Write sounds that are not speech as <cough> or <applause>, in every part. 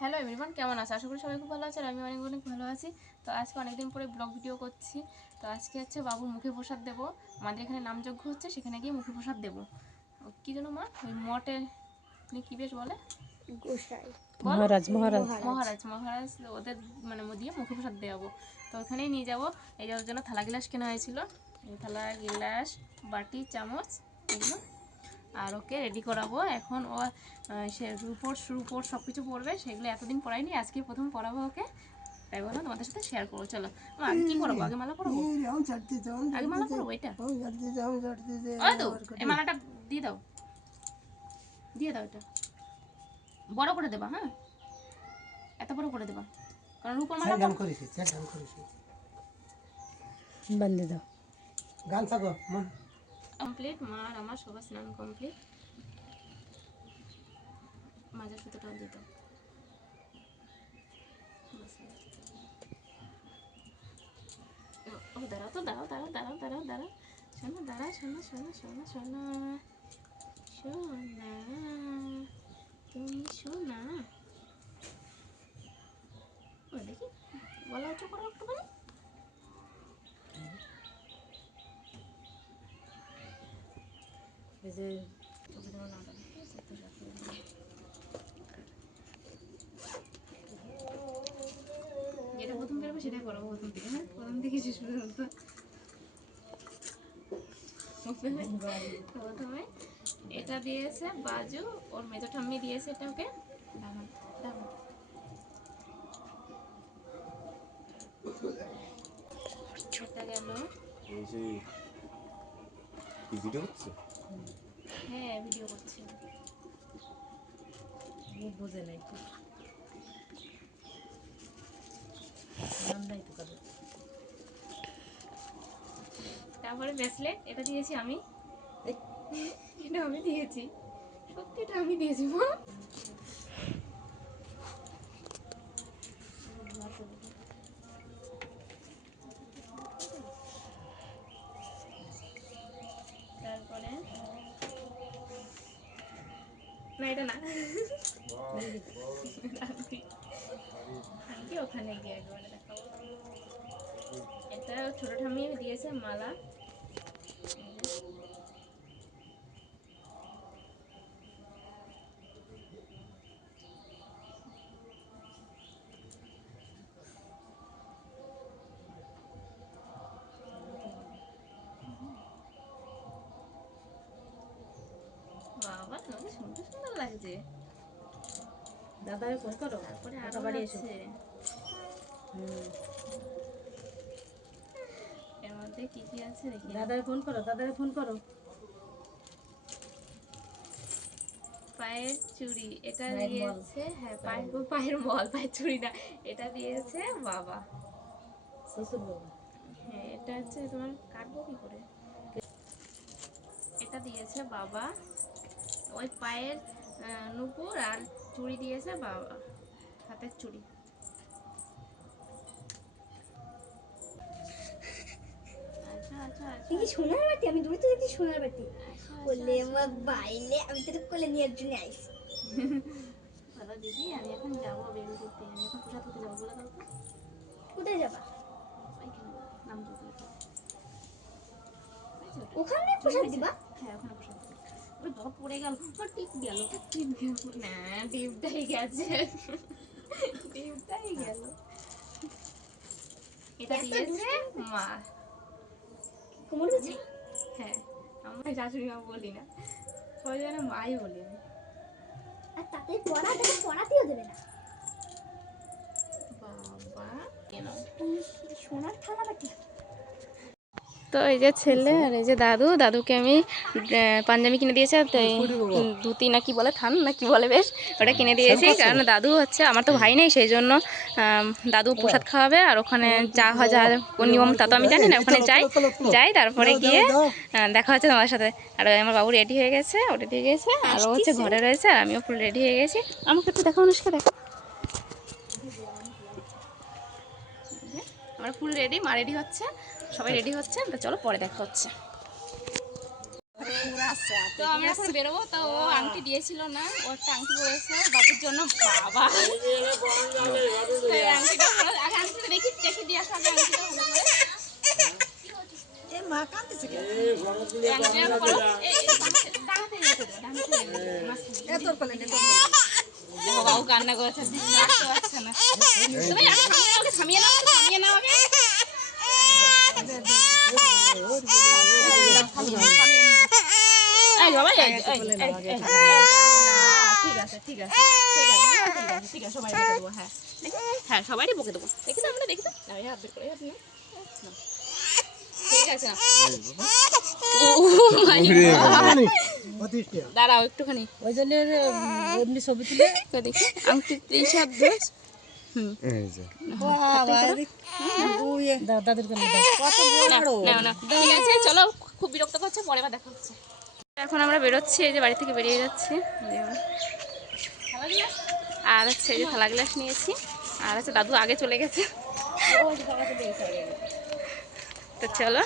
Hello everyone কেমন আছে? আশা করি সবাই খুব ভালো আছে আর আমি অনেক অনেক ভালো আছি। তো আজকে অনেকদিন পরে ব্লগ ভিডিও করছি। তো আজকে হচ্ছে বাবুর মুখে প্রসাদ দেবো। আমাদের এখানে নামযজ্ঞ হচ্ছে সেখানে গিয়ে মুখে প্রসাদ দেবো। কী যেন মা? ওই মঠে আপনি কী বেশ বলে? মহারাজ মহারাজ। মহারাজ। মহারাজ ওদের মানে দিয়ে মুখে প্রসাদ দেওয়াবো। তো ওখানেই নিয়ে যাব। এই যাওয়ার জন্য থালা গিলাস কেনা হয়েছিল। এই থালা গিলাস বাটি চামচ এগুলো। আর ওকে রেডি করাবো। এখন ও সে রুপোর রুপোর সব কিছু পড়বে সেগুলো এতদিন পড়াইনি আজকে প্রথম পড়াবো ওকে। তাই বললাম তোমাদের সাথে শেয়ার করব চলো। কি করব আগে মালা পড়ব? আগে মালা পড়ব এটা? তো এই মালাটা দিয়ে দাও। দিয়ে দাও এটা। বড় করে দেবা হ্যাঁ? এত বড় করে দেবা। কারণ রূপর মালা গান করেছি গান করেছি। বান্ধে দাও। গান থাকো মন কমপ্লিট মা আর আমার সবার স্নান কমপ্লিট মাজার সুতোটাও দিত ও, দাঁড়াও তো, দাঁড়াও দাঁড়াও দাঁড়াও দাঁড়াও দাঁড়াও। শোনো দাঁড়া শোনো শোনো শোনো শোনো শোনা তুমি শোনা ও, দেখি, গলা উঁচু করো একটুখানি। যেটা প্রথম বেরোবে সেটাই করব প্রথম থেকে হ্যাঁ? প্রথম থেকে প্রথমে এটা দিয়েছে বাজু, ওর মেজো ঠাম্মি দিয়েছে এটা ওকে। এটা গেল। এই যে ভিডিও হচ্ছে? হ্যাঁ ভিডিও করছি। মুখ বোঝে নাই নাম নাই তো কারও। তারপরে ব্রেসলেট এটা দিয়েছি আমি। এটা আমি দিয়েছি। সত্যি এটা আমি দিয়েছি মা। এটা না। <laughs> ওখানে গিয়ে একবারে দেখাবো এটা ছোট ঠাম্মি দিয়েছে মালা। লাগছে। দাদারে ফোন করো তারপরে দাদা আরও বাড়ি এসো। এর মধ্যে কি কি আছে দেখি। দাদারে ফোন করো দাদারে ফোন করো। পায়ের চুড়ি এটা দিয়েছে হ্যাঁ পায়ের পায়ের মল পায়ের চুড়ি না এটা দিয়েছে বাবা। শ্বশুর বাবা। হ্যাঁ এটা হচ্ছে তোমার কাটবো কি করে? এটা দিয়েছে বাবা। ওই পায়ের নুপুর আর চুড়ি দিয়েছে বাবা হাতের চুড়ি। আচ্ছা আচ্ছা আচ্ছা। দেখি সোনার বাটি আমি দূরে তো দেখছি সোনার বাটি বললে আমার বাইলে আমি তো কোলে নেওয়ার জন্য আইছি। দাদা দিদি আমি এখন যাব বেবি দিতে আমি এখন প্রসাদ করতে যাব বলে দাও কোথায় যাবা? নাম ওখানে প্রসাদ দিবা? হ্যাঁ ওখানে প্রসাদ। ওরে বাবা পড়ে গেল আমার টিপ গেল। টিপ না টিপটাই গেছে। টিপটাই গেল। এটা দিয়েছে মা। কোমর বুঝে হ্যাঁ আমার শাশুড়ি মা বলি না। সবাই যেন মাই বলি। আমি আর তাতে পড়া দেবে পড়াতেও দেবে না। বাবা কেন? সোনার থালা বাটি তো এই যে ছেলে আর এই যে দাদু দাদুকে আমি পাঞ্জাবি কিনে দিয়েছে তো এই ধুতি না কি বলে থান না কি বলে বেশ ওটা কিনে দিয়েছি। কারণ দাদু হচ্ছে আমার তো ভাই নেই সেই জন্য দাদু প্রসাদ খাওয়াবে আর ওখানে যা হয় যা নিয়ম তা তো আমি জানি না ওখানে যাই যাই তারপরে গিয়ে দেখা হচ্ছে তোমার সাথে। আর আমার বাবু রেডি হয়ে গেছে ও রেডি হয়ে গেছে আর ও হচ্ছে ঘরে রয়েছে আর আমিও ফুল রেডি হয়ে গেছি। আমাকে একটু দেখো অনুষ্কা দেখো। আমরা ফুল রেডি মা রেডি হচ্ছে। সবাই রেডি হচ্ছে তো চলো পরে দেখা হচ্ছে। তো আমরা এখন বেরোবো তো ও আংটি দিয়েছিল না ও একটা আংটি পরেছে বাবুর জন্য বাবা। তো আংটিটা ভালো আগে আংটিটা দেখি দেখি দিয়ে আসো আগে আংটিটা ভালো করে। এই, এই, ডানাতে রেখে দাও, ডানাতে রেখে দাও, মাঝখানে। দেখো, বাবু কান্না করেছে রাখতে পারছে না তুমি আগে থামিয়ে নাও, ওকে থামিয়ে নাও তো, থামিয়ে নাও আগে এই বাবা এই এই এই, এই, এই, ঠিক আছে ঠিক আছে ঠিক আছে হ্যাঁ, ঠিক আছে ঠিক আছে সবাই বকে দেবো হ্যাঁ। হ্যাঁ সবারই বকে দেবো। দেখি তো আমরা দেখি তো। নাও, হাত বের করে হাত নাও। নাও। ঠিক আছে দাঁড়াও একটুখানি। ওই জন্য এমনি ছবি তুলে দেখি। আংটি এই চলো খুব বিরক্ত করছে পরে দেখা হচ্ছে। এখন আমরা বেরোচ্ছি এই যে বাড়ি থেকে বেরিয়ে যাচ্ছি। আর হচ্ছে এই যে থালা গ্লাস নিয়েছি। আর হচ্ছে দাদু আগে চলে গেছে। তো চলো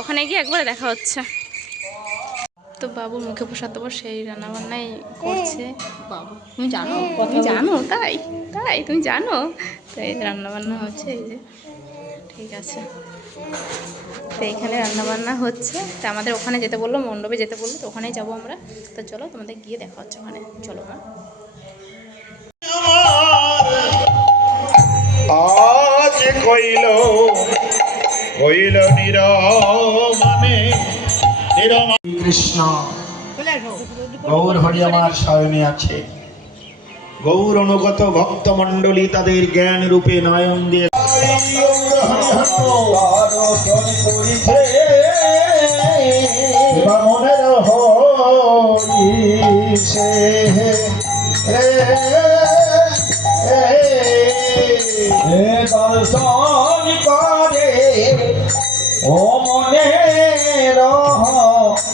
ওখানে গিয়ে একবারে দেখা হচ্ছে। তো বাবুর মুখে প্রসাদ দেবো সেই রান্নাবান্নাই করছে। বাবু। তুমি জানো তুমি জানো তাই তাই তুমি জানো। তো এই রান্নাবান্না হচ্ছে এই যে ঠিক আছে। তো এইখানে রান্নাবান্না হচ্ছে। তো আমাদের ওখানে যেতে বলল মণ্ডপে যেতে বলল তো ওখানেই যাব আমরা। তো চলো তোমাদের গিয়ে দেখা হচ্ছে ওখানে। চলো মা। আজ কইল কইল নিরমনে নিরম কৃষ্ণ গৌর হরি আমার স্বয়নে আছে। গৌর অনুগত ভক্তমণ্ডলী তাদের জ্ঞান রূপে নয়ন দিয়ে দর্শন করে। মনে রহ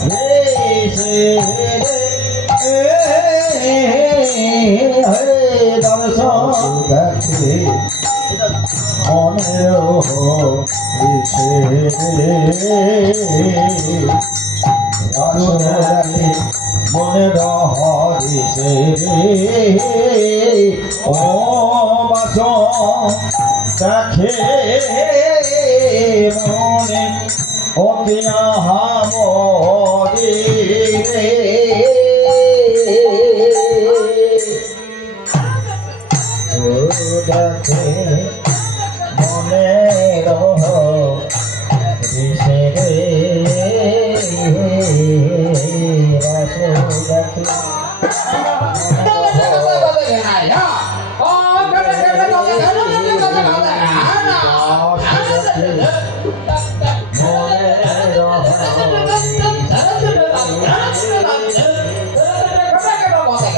দর্শন দেখে মনে হইছে মনে রহিছে ও বাস দেখে মনে দেখে বাবু পাশে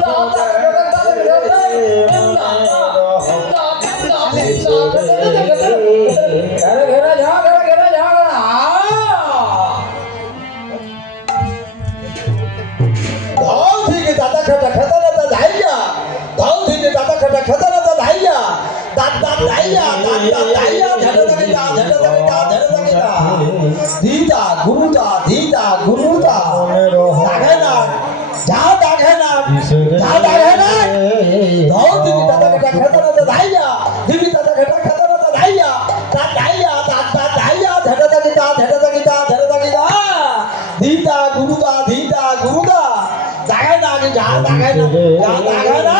যাও धाव গুরুতা দাগে না। যা দাগে না। যা দাগে না। দাও দিবি দাদা বেটা খেতে না তো ধাইয়া। দিবি দাদা বেটা খেতে না তো ধাইয়া। তা ধাইয়া তা তা ধাইয়া ধেটা দাগি তা ধেটা দাগি তা ধেটা দাগি তা। ধীতা গুরুতা ধীতা গুরুতা দাগে না যা দাগে না যা দাগে না।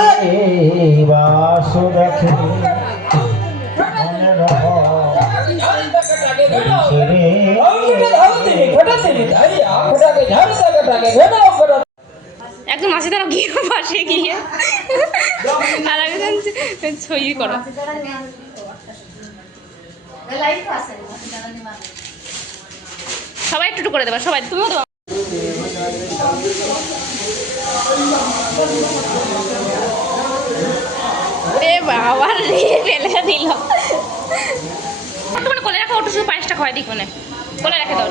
বাসু দেখে মনে রহ একদম মাসে তারা গিয়ে পাশে গিয়ে। আর একজন ছবি করো। সবাই একটু একটু করে দেবা সবাই তুমিও দেবা। রে বাবা রে ফেলে দিল। তোমার কোলে রাখো ওটু শুধু পায়েসটা খাওয়াই দিই কোনে কোলে রেখে দাও